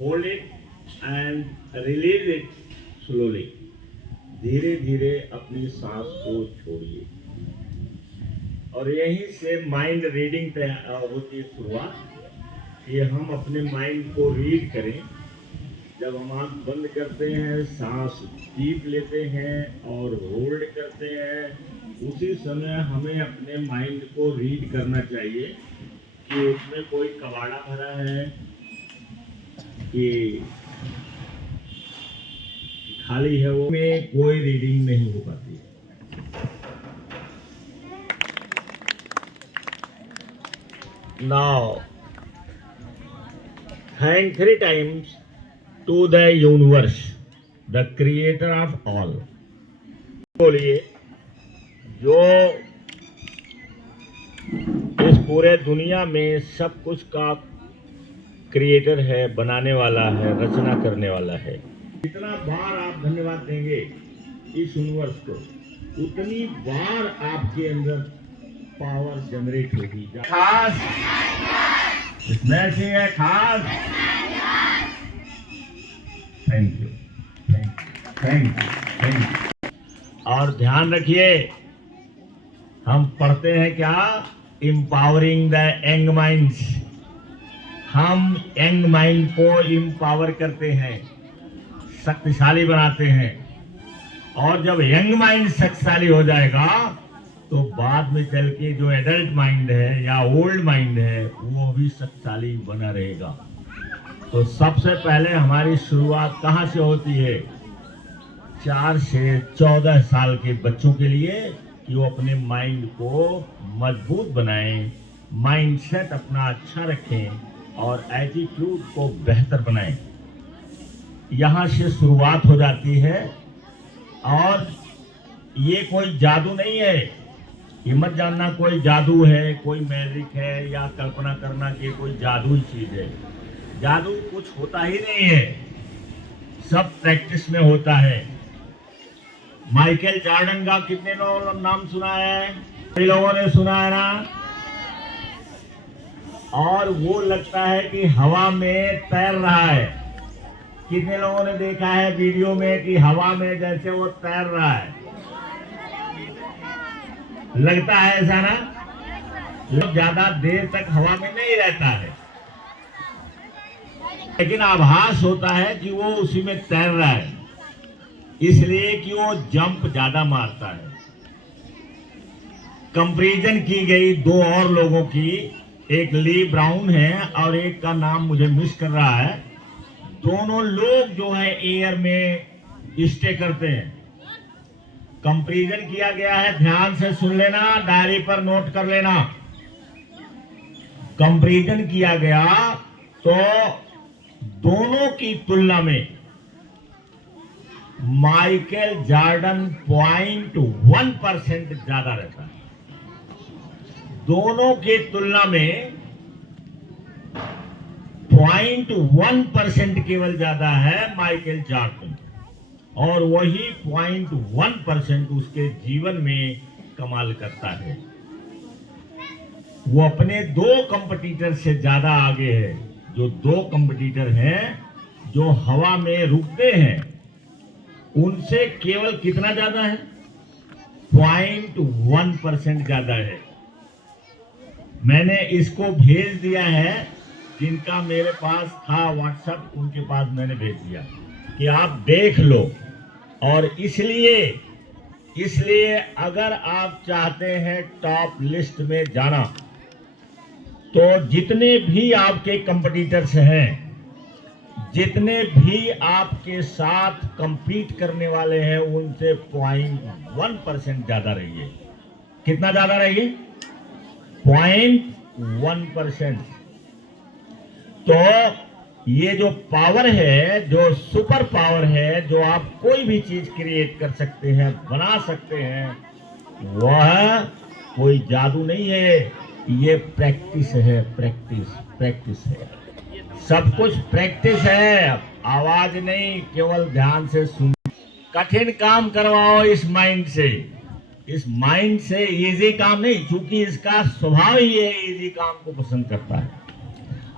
Hold it and release it slowly. धीरे धीरे अपनी सांस को छोड़िए और यहीं से माइंड रीडिंग होती है शुरुआत। ये हम अपने माइंड को रीड करें। जब हम आँख बंद करते हैं, सांस डीप लेते हैं और होल्ड करते हैं, उसी समय हमें अपने माइंड को रीड करना चाहिए कि उसमें कोई कबाड़ा भरा है कि खाली है। वो में कोई रीडिंग नहीं हो पाती है। Now, thank 3 times to the universe, the creator of all. बोलिए, जो इस पूरे दुनिया में सब कुछ का क्रिएटर है, बनाने वाला है, रचना करने वाला है। जितना बार आप धन्यवाद देंगे इस यूनिवर्स को, उतनी बार आपके अंदर पावर जनरेट होगी। खास इसमें है खास। Thank you, thank you, thank you, thank you. और ध्यान रखिए, हम पढ़ते हैं क्या? Empowering the young minds. हम यंग माइंड को एम्पावर करते हैं, शक्तिशाली बनाते हैं। और जब यंग माइंड शक्तिशाली हो जाएगा तो बाद में चल के जो एडल्ट माइंड है या ओल्ड माइंड है वो भी शक्तिशाली बना रहेगा। तो सबसे पहले हमारी शुरुआत कहाँ से होती है? 4 से 14 साल के बच्चों के लिए, कि वो अपने माइंड को मजबूत बनाएं, माइंडसेट अपना अच्छा रखें और एटीट्यूड को बेहतर बनाएं। यहाँ से शुरुआत हो जाती है। और ये कोई जादू नहीं है, ये मत जानना कोई जादू है, कोई मैजिक है या कल्पना करना कि कोई जादुई चीज है। जादू कुछ होता ही नहीं है, सब प्रैक्टिस में होता है। माइकल जॉर्डन का कितने लोगों ने नाम सुना है? कई लोगों ने सुना है ना। और वो लगता है कि हवा में तैर रहा है। कितने लोगों ने देखा है वीडियो में कि हवा में जैसे वो तैर रहा है? लगता है ऐसा ना? ज्यादा देर तक हवा में नहीं रहता है, लेकिन आभास होता है कि वो उसी में तैर रहा है, इसलिए कि वो जंप ज्यादा मारता है। कंपैरिजन की गई 2 और लोगों की, एक ली ब्राउन है और एक का नाम मुझे मिस कर रहा है। दोनों लोग जो है एयर में स्टे करते हैं। कंपैरिजन किया गया है, ध्यान से सुन लेना, डायरी पर नोट कर लेना। कंपैरिजन किया गया तो दोनों की तुलना में माइकल जॉर्डन 0.1% ज्यादा रहता है। दोनों की तुलना में 0.1% केवल ज्यादा है माइकल जॉर्डन, और वही 0.1% उसके जीवन में कमाल करता है। वो अपने 2 कंपटीटर से ज्यादा आगे है। जो 2 कंपटीटर हैं जो हवा में रुकते हैं, उनसे केवल कितना ज्यादा है? 0.1% ज्यादा है। मैंने इसको भेज दिया है, जिनका मेरे पास था व्हाट्सएप, उनके पास मैंने भेज दिया कि आप देख लो। और इसलिए अगर आप चाहते हैं टॉप लिस्ट में जाना, तो जितने भी आपके कंपटीटर्स हैं, जितने भी आपके साथ compete करने वाले हैं, उनसे 0.1% ज्यादा रहिए। कितना ज्यादा रहिए? 0.1%। तो ये जो पावर है, जो सुपर पावर है, जो आप कोई भी चीज क्रिएट कर सकते हैं, बना सकते हैं, वह कोई जादू नहीं है, ये प्रैक्टिस है। प्रैक्टिस है, सब कुछ प्रैक्टिस है। आवाज नहीं, केवल ध्यान से सुन। कठिन काम करवाओ इस माइंड से। इस माइंड से इजी काम नहीं, क्योंकि इसका स्वभाव ही है, इजी काम को पसंद करता है,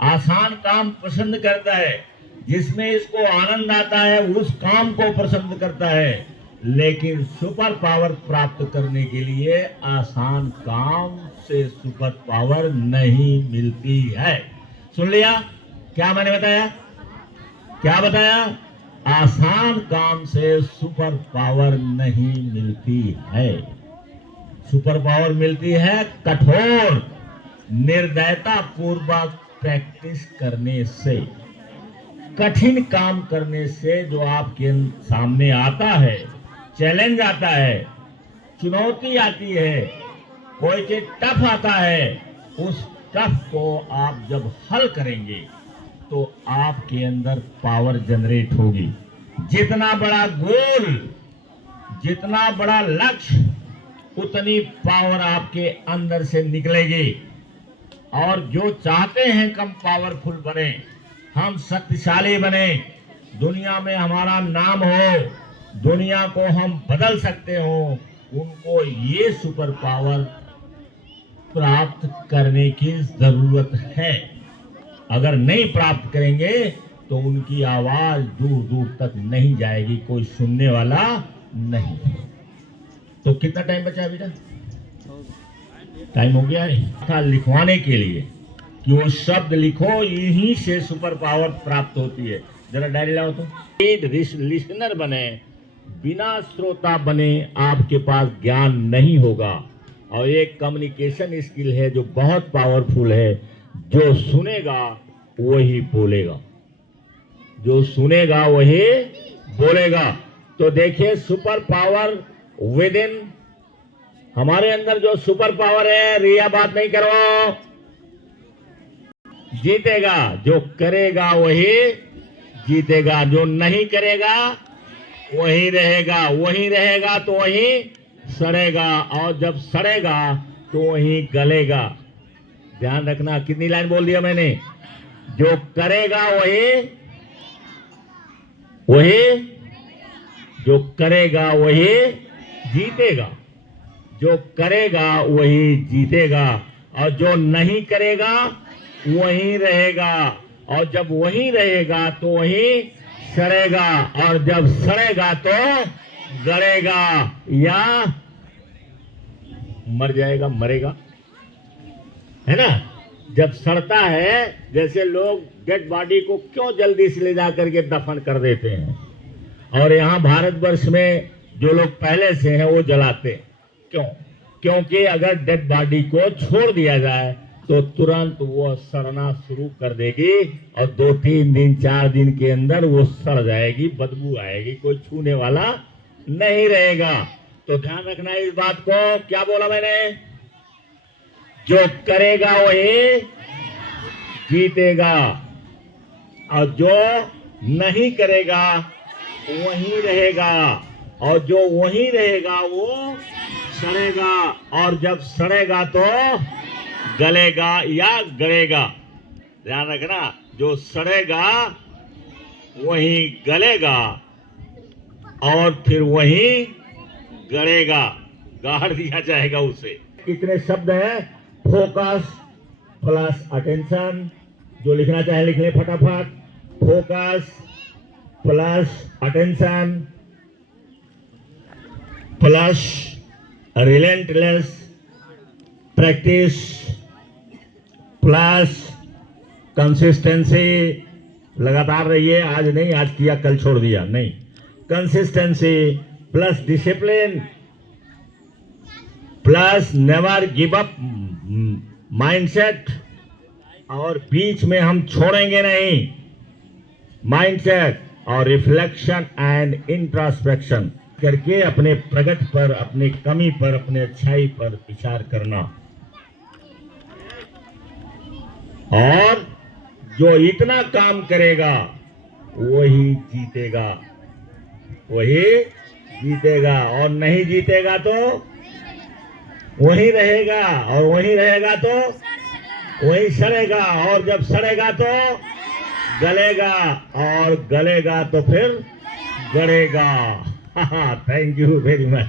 आसान काम पसंद करता है। जिसमें इसको आनंद आता है उस काम को पसंद करता है। लेकिन सुपर पावर प्राप्त करने के लिए आसान काम से सुपर पावर नहीं मिलती है। सुन लिया क्या मैंने बताया? क्या बताया? आसान काम से सुपर पावर नहीं मिलती है। सुपर पावर मिलती है कठोर निर्दयता पूर्वक प्रैक्टिस करने से, कठिन काम करने से। जो आपके सामने आता है, चैलेंज आता है, चुनौती आती है, कोई चीज टफ आता है, उस टफ को आप जब हल करेंगे तो आपके अंदर पावर जनरेट होगी। जितना बड़ा गोल, जितना बड़ा लक्ष्य, उतनी पावर आपके अंदर से निकलेगी। और जो चाहते हैं कम पावरफुल बने, हम शक्तिशाली बने, दुनिया में हमारा नाम हो, दुनिया को हम बदल सकते हो, उनको ये सुपर पावर प्राप्त करने की जरूरत है। अगर नहीं प्राप्त करेंगे तो उनकी आवाज दूर दूर तक नहीं जाएगी, कोई सुनने वाला नहीं। तो कितना टाइम बचा है बेटा? टाइम हो गया है लिखवाने के लिए कि वो शब्द लिखो, यहीं से सुपर पावर प्राप्त होती है। जरा डायरी लाओ तो। लिसनर बने, बिना श्रोता बने आपके पास ज्ञान नहीं होगा। और एक कम्युनिकेशन स्किल है जो बहुत पावरफुल है। जो सुनेगा वही बोलेगा, जो सुनेगा वही बोलेगा। तो देखिए सुपर पावर विद इन, हमारे अंदर जो सुपर पावर है, रिया बात नहीं करवाओ, जीतेगा। जो करेगा वही जीतेगा, जो नहीं करेगा वही रहेगा, वही रहेगा तो वही सड़ेगा, और जब सड़ेगा तो वही गलेगा। ध्यान रखना, कितनी लाइन बोल दिया मैंने? जो करेगा वही जो करेगा वही जीतेगा, जो करेगा वही जीतेगा, और जो नहीं करेगा वही रहेगा, और जब वही रहेगा तो वही सड़ेगा, और जब सड़ेगा तो गलेगा या मर जाएगा, मरेगा, है ना। जब सड़ता है, जैसे लोग डेड बॉडी को क्यों जल्दी से ले जा करके दफन कर देते हैं, और यहाँ भारतवर्ष में जो लोग पहले से हैं वो जलाते हैं। क्यों? क्योंकि अगर डेड बॉडी को छोड़ दिया जाए तो तुरंत वो सड़ना शुरू कर देगी, और 2-3 दिन 4 दिन के अंदर वो सड़ जाएगी, बदबू आएगी, कोई छूने वाला नहीं रहेगा। तो ध्यान रखना इस बात को। क्या बोला मैंने? जो करेगा वही जीतेगा, और जो नहीं करेगा वही रहेगा, और जो वही रहेगा वो सड़ेगा, और जब सड़ेगा तो गलेगा या गलेगा। ध्यान रखना, जो सड़ेगा वही गलेगा और फिर वही गलेगा, गाड़ दिया जाएगा उसे। कितने शब्द हैं? Focus plus attention. जो लिखना चाहे लिख ले फटाफट। Focus plus attention plus relentless practice plus consistency. लगातार रहिए, आज नहीं, आज किया कल छोड़ दिया, नहीं। Consistency plus discipline plus never give up mindset, और बीच में हम छोड़ेंगे नहीं। माइंडसेट और रिफ्लेक्शन एंड इंट्रोस्पेक्शन करके अपने प्रगति पर, अपने कमी पर, अपने अच्छाई पर विचार करना। और जो इतना काम करेगा वही जीतेगा, वही जीतेगा, और नहीं जीतेगा तो वही रहेगा, और वही रहेगा तो वही सड़ेगा, और जब सड़ेगा तो गलेगा, और गलेगा तो फिर गड़ेगा। Thank you very much.